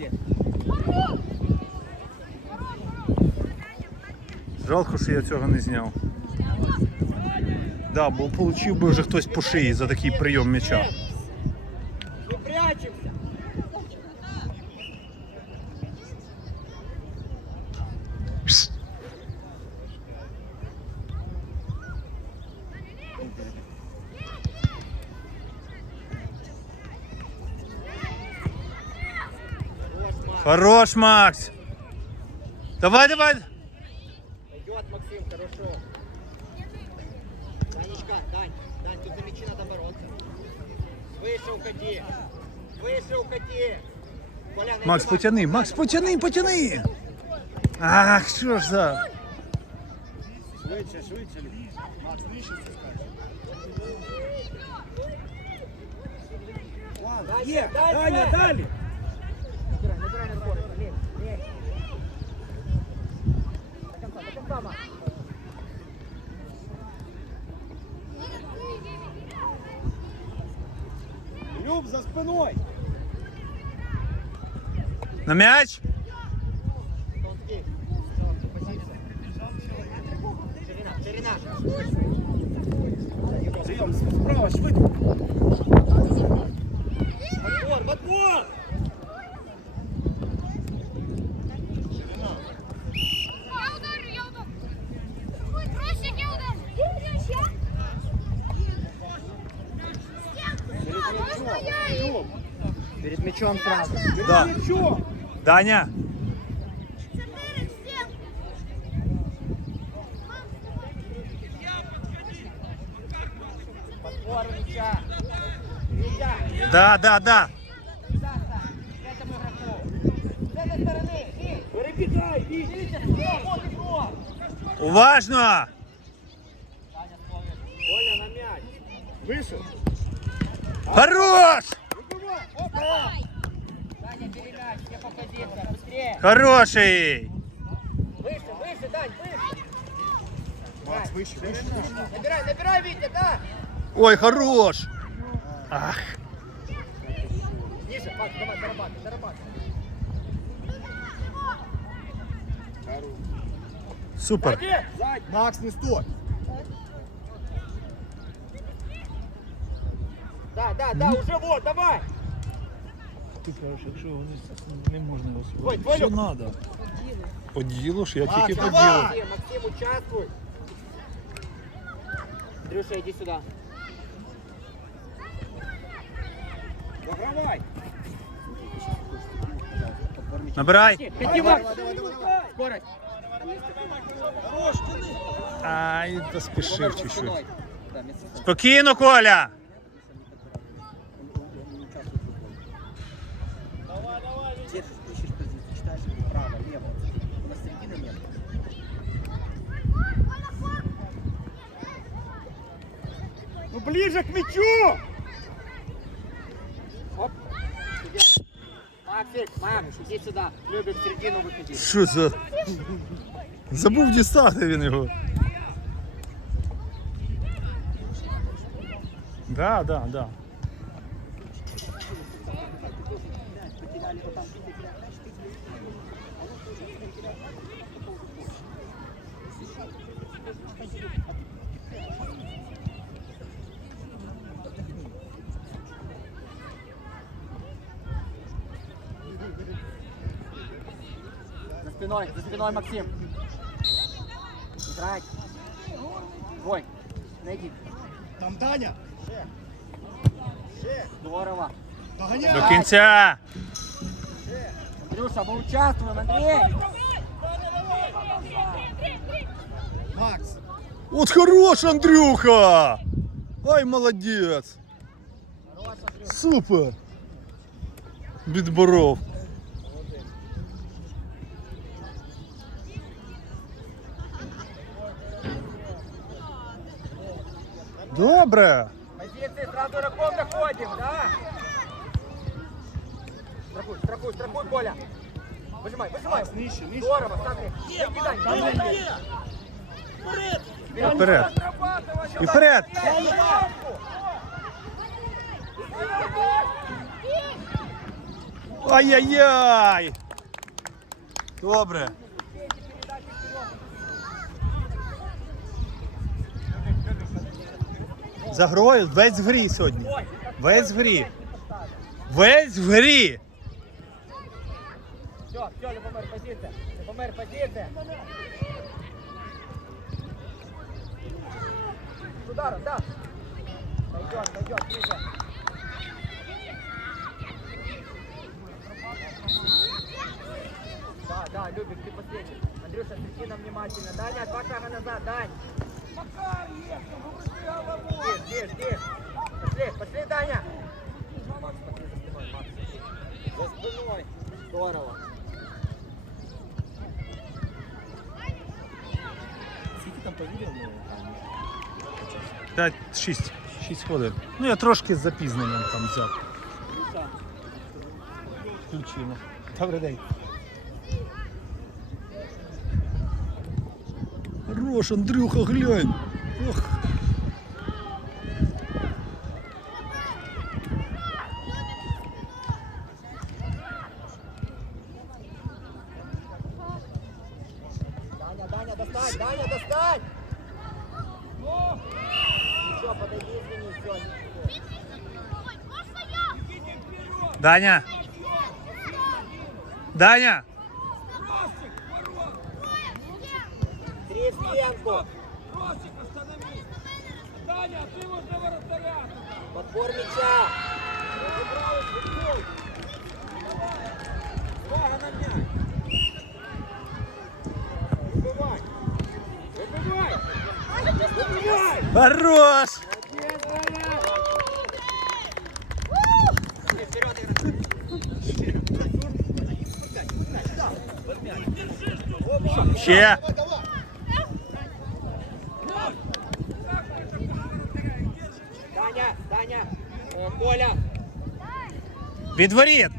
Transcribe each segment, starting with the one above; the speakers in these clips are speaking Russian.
Молодець. Жалко, що я цього не зняв. Да, бо отримав би вже хтось по шиї за такий прийом м'яча. Хорош, Макс! Давай, давай! Идет Максим, хорошо. Данечка, Дань, Дань, тут за мячи надо бороться. Выше уходи. Выше уходи. Коля, найди Макс, потяни, Макс, потяни, потяни! Ах, що ж за. Швидше, швидше. Макс, нижче спускайся. Ладно, є, Даня, далі. Набирай, набирай на скорость. Лень, лень. До конца, до конца, Макс. Люб за спиною. На м'яч! Прийом, справа, швидко. Подбор, подбор! Я ударю, я ударю. Ой, Кросик, я ударю. Можно я и... Люб, Перед мячом сразу. Да. нічого. Даня! Четыре, всем. Подбор мяча. Витя, Да, да, да! Саша, к этому игроку. С этой стороны. И. Перебігай, Вітя. Видите, все, вот игрок. Уважно! Даня словит. Оля на м'яч. Вийшов. Хорош! Хороший! Выше, выше, Дань, выше. Макс, вище, вище, вище. Набирай, набирай, Витя, да. Ой, хорош! Ах! Ниже, Макс, давай, зарабатывай, зарабатывай. Супер! Макс, не стой. Да, да, да, уже вот, давай. Ти кажеш, якщо вони не можна Ой, Толю. Що треба? По ділу ж, я Макс, тільки по давай! ділу. Максим, Максим, участвуй. Андрюша, иди сюда. Загравай. Набирай! Пяти, Макс. Скорость. Хорош, тяни. Ай, та спішив За чуть-чуть. спиной. Да, место Спокійно, Коля! Ну ближе к мячу. Оп. Максик, Макс, иди сюда. Любит в середину выходить. Що за. Забув дістати він його. Да, да, да. За спиной, за спиной, Максим. Играть. Твой. Найди. Там Даня. Здорово. Доганяй. До кінця! Андрюша, мы участвуем, Андрей. Макс. От хорош, Андрюха! Ай, молодець! Андрюша. Супер! Відборов. Добре! Позиции сразу игроком находим, да? Страхуй, страхуй, страхуй, Коля. Выжимай, выжимай. Нижче, нижче. Здорово, смотри. Кидай, кидай, кидай. Вперед! Отрабатывай, І вперед! Ай-яй-яй! Добре. За грою весь в грі сьогодні. Весь в грі. Весь в грі. Все, все, Любомир, позиция. Любомир, позиция. С ударом, да. Пойдет, пойдет, ближе. Да, да, Любик, ты последний. Андрюша, следи нам внимательно. Даня, два шага назад, Дань. Жди, жди, жди. Пошли, пошли, Даня. Макс, смотри за спиной, Макс. За спиной. Здорово. Скільки там повірили? 5, 6. 6 хвилин. Ну я трошки з запізненням там взяв. Включимо. Добрий день. Хорош, Андрюха, глянь. Ох. Даня, Даня, достань, Даня, достань! Ничего, подойди, извини, все, ничего. Даня. Даня. Три в стенку. Подбор мяча. Увага на мяч. Выбивай. Выбивай. Выбивай. Хорош. Вперед, игрок. Ще. Даня, Даня, Коля. Від воріт.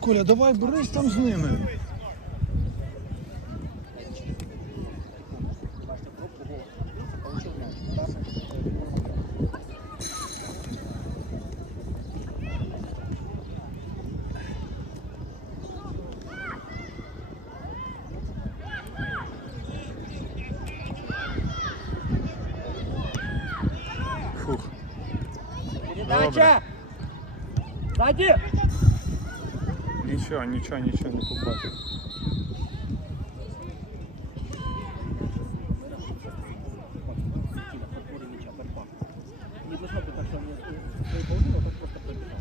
Коля, давай борись там з ними. Фух. Передача. Сзади. Нічого, нічого, нічого не побачив. Не должно быть так, что мне своей половины вот так просто пробежал.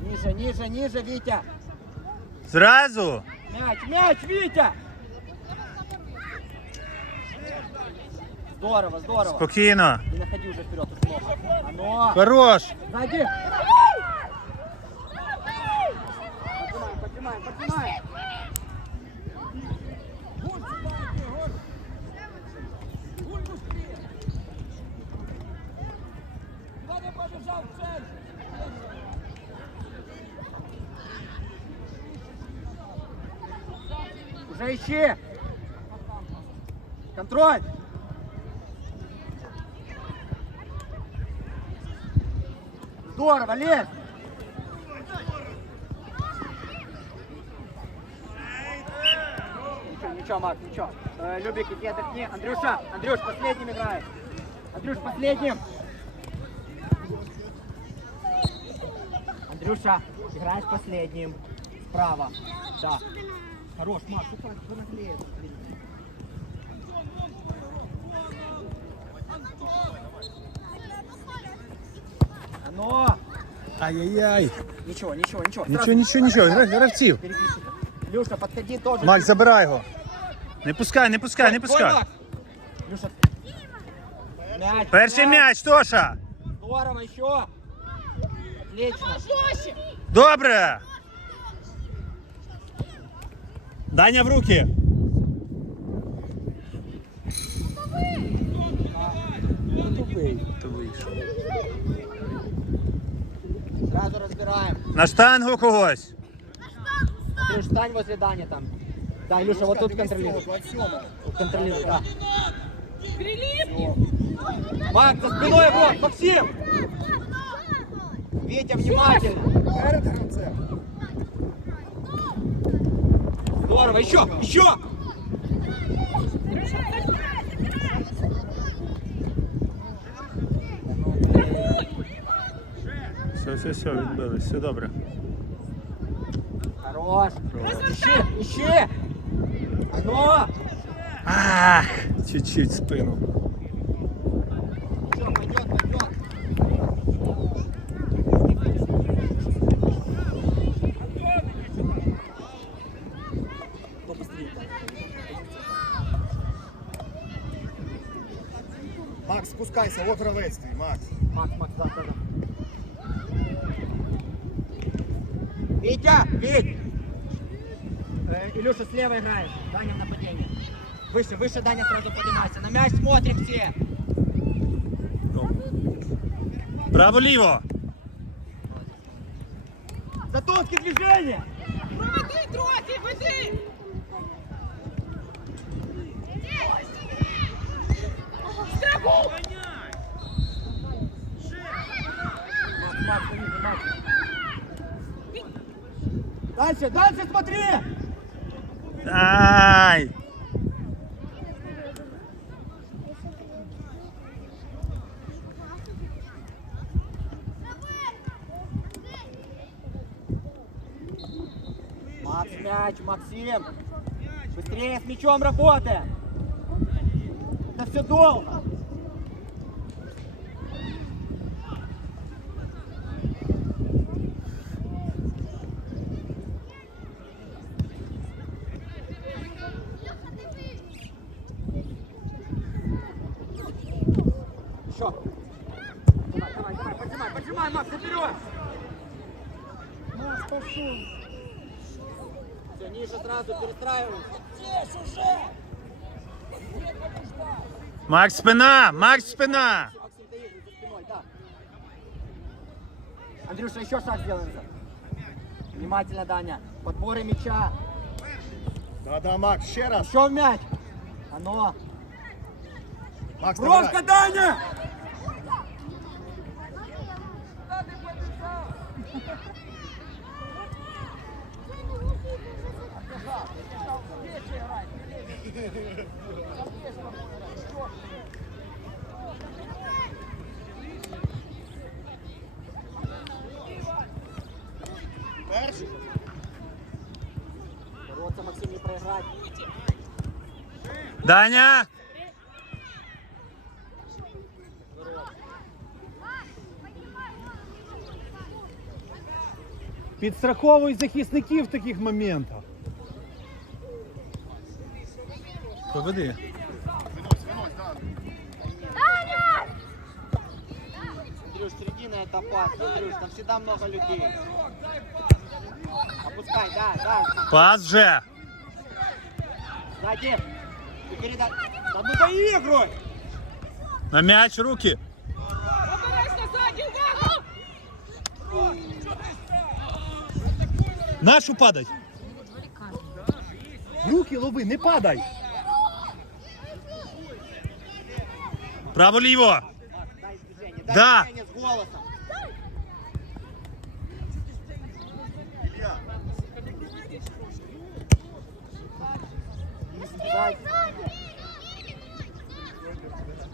Ниже, ниже, ниже, Витя. Зразу. Мяч, мяч, Витя. Здорово, здорово. Спокійно. Не находи уже вперед, много. Оно. Хорош. Сзади. Поднимаем, поднимаем, поднимаем. Уже ищи. Контроль. Здорово, лезь. Ничего, ничего, ничего. Э, Любик, иди отдохни. Андрюша, Андрюш, последним играет. Андрюш, последним. Андрюша, играешь последним. Справа. Да. Хорош, Макс, ты так наглеет. Оно! Ай-яй-яй. Ничего, ничего, ничего. Нічого, Сразу нічого, нічого. Гра- Гравців. перепиши. Люша, подходи тоже. Макс, забирай його. Не пускай, не пускай, не Твой, пускай. Макс. Люша. Мяч. Перший м'яч, Тоша. Здорово, еще. Отлично. Добре. Даня в руки. Сразу разбираем. На штангу когось. Ты встань возле Дани там. Да, Илюша, вот тут контролируй. 27 Контролируй, да. Макс, за спиной вот, Максим! Витя, внимательно! Здорово, еще, еще! Все, все, все, відбились, все добре. Хорош! Ищи, ищи! Ну! Ах, чуть-чуть спину. Все, пойдет, пойдет. Макс, спускайся, вот гравець твій, Макс. Макс, Макс, да, да, да. Вить! Э, Илюша, слева играешь. Даня в нападении. Выше, выше, Даня, сразу поднимайся. На мяч смотрим все. Право-ліво! Затонский движение! Веди, трохи, веди! Стрибу! Макс, Макс, пониже, Макс. Дальше, дальше смотри! Ай! Макс, мяч, Максим! Быстрее с мячом работаем! Это все долго! Еще! Давай, давай, давай, поджимай, поджимай, Макс, вперед! Макс! Все, ниже сразу перестраиваемся. Макс спина! Макс спина! Максим, ты за спиной, да. Андрюша, еще шаг сделаем. Внимательно, Даня. Подборы мяча. Да-да, Макс, ще раз. Еще в мяч. Оно. Макс, Брошка, давай. Даня! Перший. Бороться, Максим, не проиграть. Даня! Підстраховуй захисників в таких моментах. Поведи. Андрюш, середина это опасно. Андрюш, там всегда много людей. Опускай, да, да. Пас вже! Сзади. Ты передай. Да ну доигрывай! На м'яч руки! Нашу падать! Руки лови, не падай. Право-ліво! Да.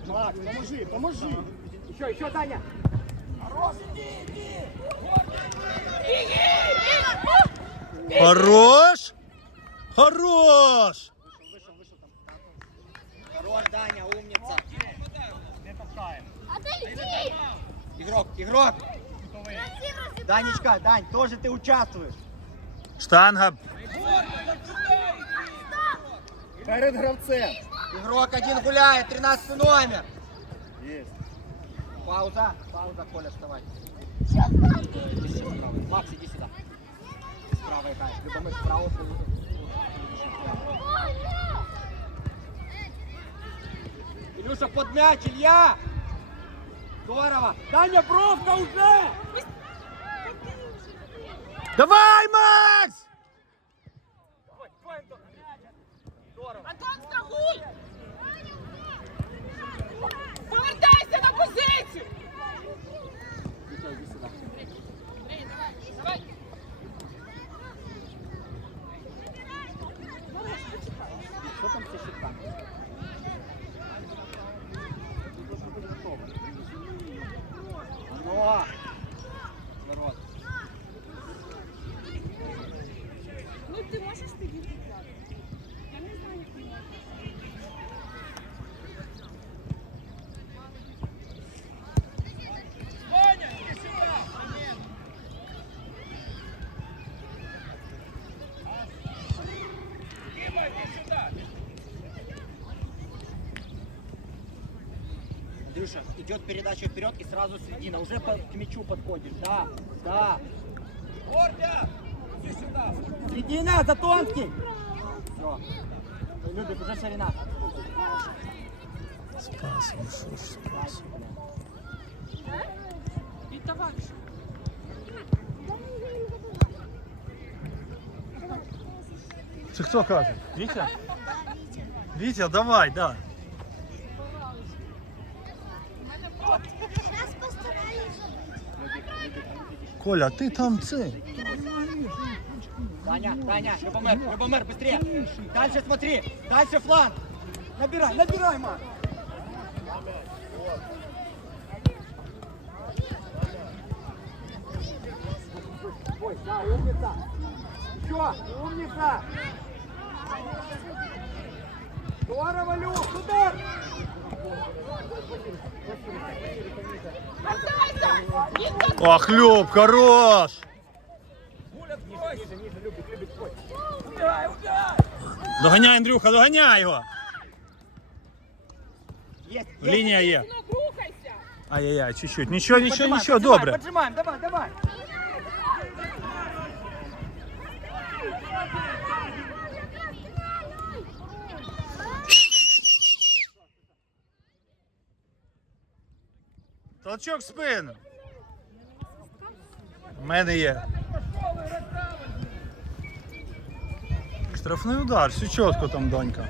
Макс, поможи, поможи. Еще, еще, Даня. Хорош! Хорош! Вышел, вышел там. Хорош, Даня, умница. Отойди! Игрок, игрок. Данечка, Дань, тоже ты участвуешь. Штанга! Перед гравцем. Игрок один гуляет, 13 номер. Є. Пауза, пауза, Коля, вставай. Иди сюда, Макс, иди сюда. Ты справа играешь. Любомир справа. Илюша, под мяч, Илья! Здорово! Даня, бровка уже! Давай, Макс! Антон, страхуй! Идет передача вперед и сразу середина. Уже по- к мячу подходишь. Да, да. Середина, за тонкий. Все. Любит, уже ширина. Спасом, що ж спасом. Це хто каже? Вітя? Вітя, давай, да. Коля, ти там це. Таня, Таня, Любомер, Любомер, быстрее. Дальше смотри, дальше фланг. Набирай, набирай, Марк. Ой, да, умница. Еще, умница. Здорово, Люк, удар. Ах, Люб, хорош! Доганяй, Андрюха, доганяй його! Есть, есть. Лінія є. Ай-яй-яй, чуть-чуть. Нічого, нічого, Поджимаем, нічого, поджимаем, добре. Поджимаем, давай, давай. Толчок в спину. У мене є. Штрафний удар, все чітко там, донька.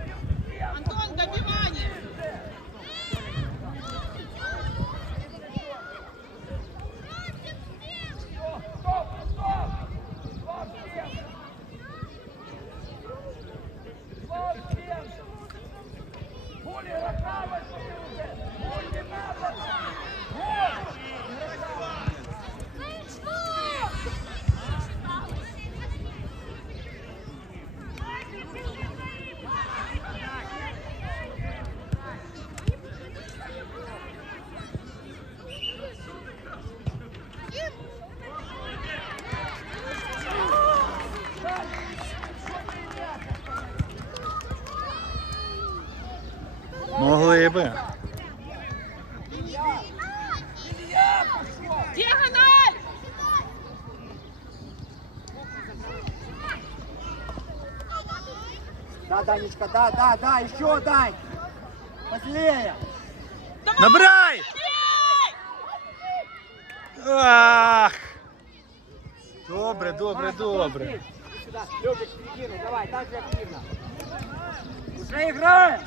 Могли би. Диагональ! Да, Данечка, да, да, да, еще дай. Подлее. Набирай! Ах! Добре, добре, добре. Иди Сюда, Любик, в середину, давай, так же активно. Уже играем.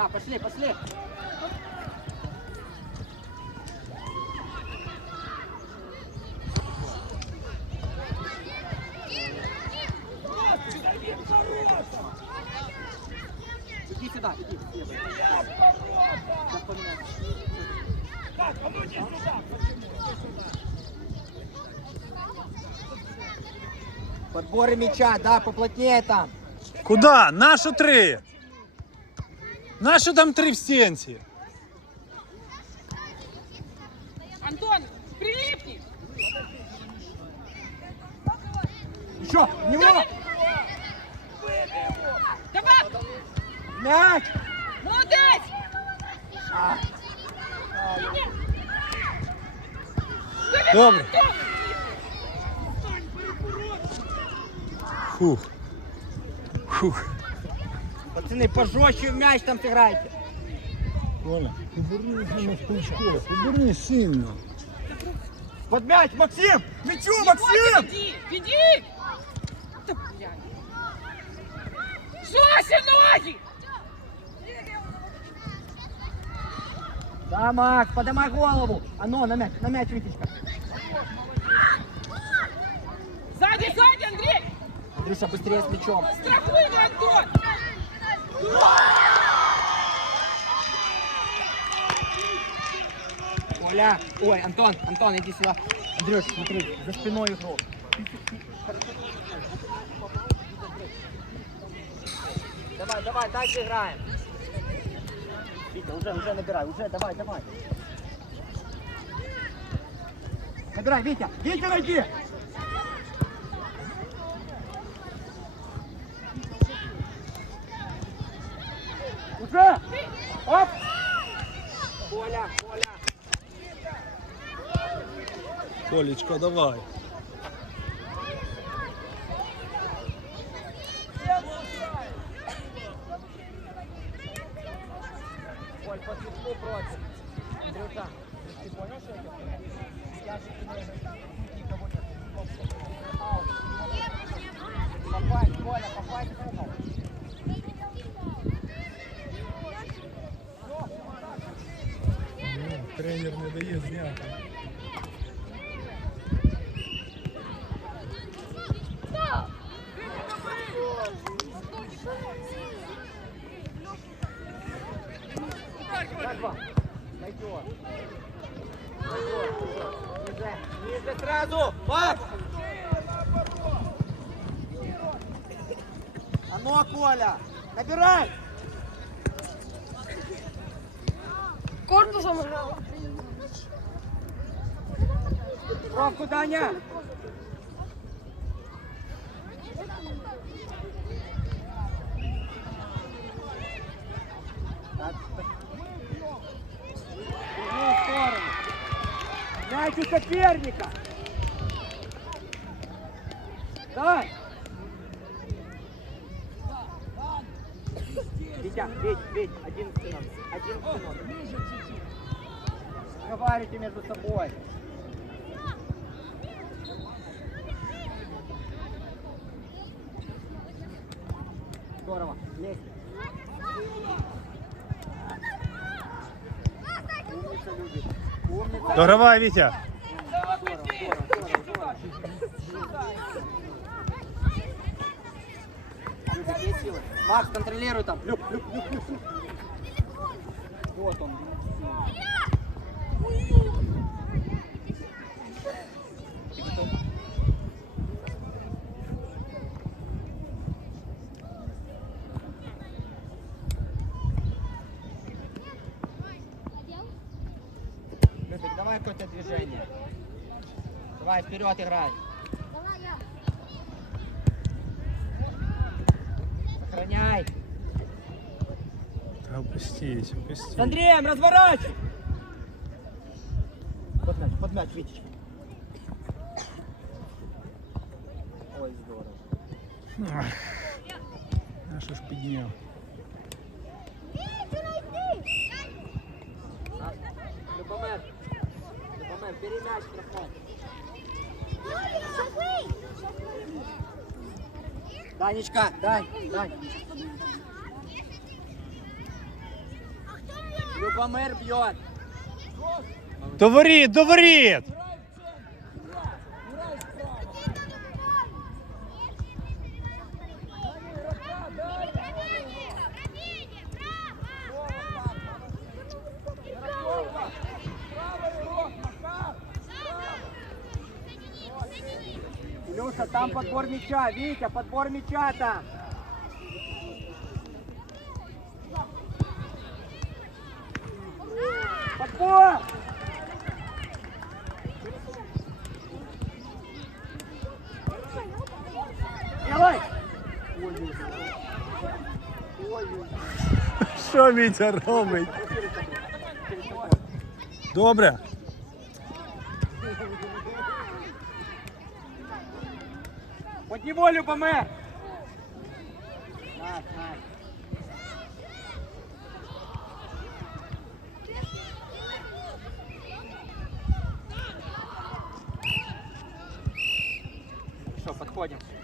Да, пошли, пошли. Иди сюда, иди. иди. Сейчас поменяем. Подборы мяча, да, поплотнее там. Куда? Нашу три. Нашу там три в стінці. Антон, прилипни! Еще, в него! Давай! Мяч! Молодец! Добре. Фух. Фух. Пацаны, пожестче в мяч там сыграйте. Коля, поверни на спичко, поверни сильно. Под мяч, Максим! Мячу, Максим! Да, блядь. Жася, ноги! Да, Макс, поднимай голову. А ну, на мяч, на мяч, Витечка. Сзади, сзади, Андрей! Андрюша, быстрее с мячом. Страхуй Антон! Ой, Коля! Ой, Антон, Антон, иди сюда. Андрюш, смотри, за спиной игрок. Давай, давай, дальше играем. Витя, уже, уже набирай, уже, давай, давай. Набирай, Витя, Витя, найди! Уже! Оп! Коля, Коля! Колечка, давай. Коль, по свистку против. Андрюша, ты понял, что я тебе говорю? Я же тебе никого нет. Аут. Попасть, Коля, попасть в угол. Тренер не дає зняти. Раз, два. Пойдет. Ниже, ниже сразу. Макс! А ну, Коля, набирай! Корпусом играл. Пробку, Даня! Так, так. В другую сторону. Мяч у соперника. Давай. Витя, Вить, Вить, один спинон. Один спинон. Разговаривайте между собой. Здорово. Лезь. Умница любит. Умница. Догравай, Вітя. Здорово, силы? Макс, контролируй там. Люб, люб, люб. люб. Вот он. Ты готов? Любик, давай какое-то движение. Давай, вперед играй. Сохраняй. Та опустіть, С опустіть. Андреем разворачивай. Под мяч, под мяч, Витечка. Ой, здорово. А що ж підняв? Любомир. Любомир, бери мяч, штрафной. Данечка, дай, дай. Любомир бьет. До воріт! Илюша, там подбор мяча, Витя, подбор мяча там. Подбор! Делай! Що Вітя робить? Добре. Под него,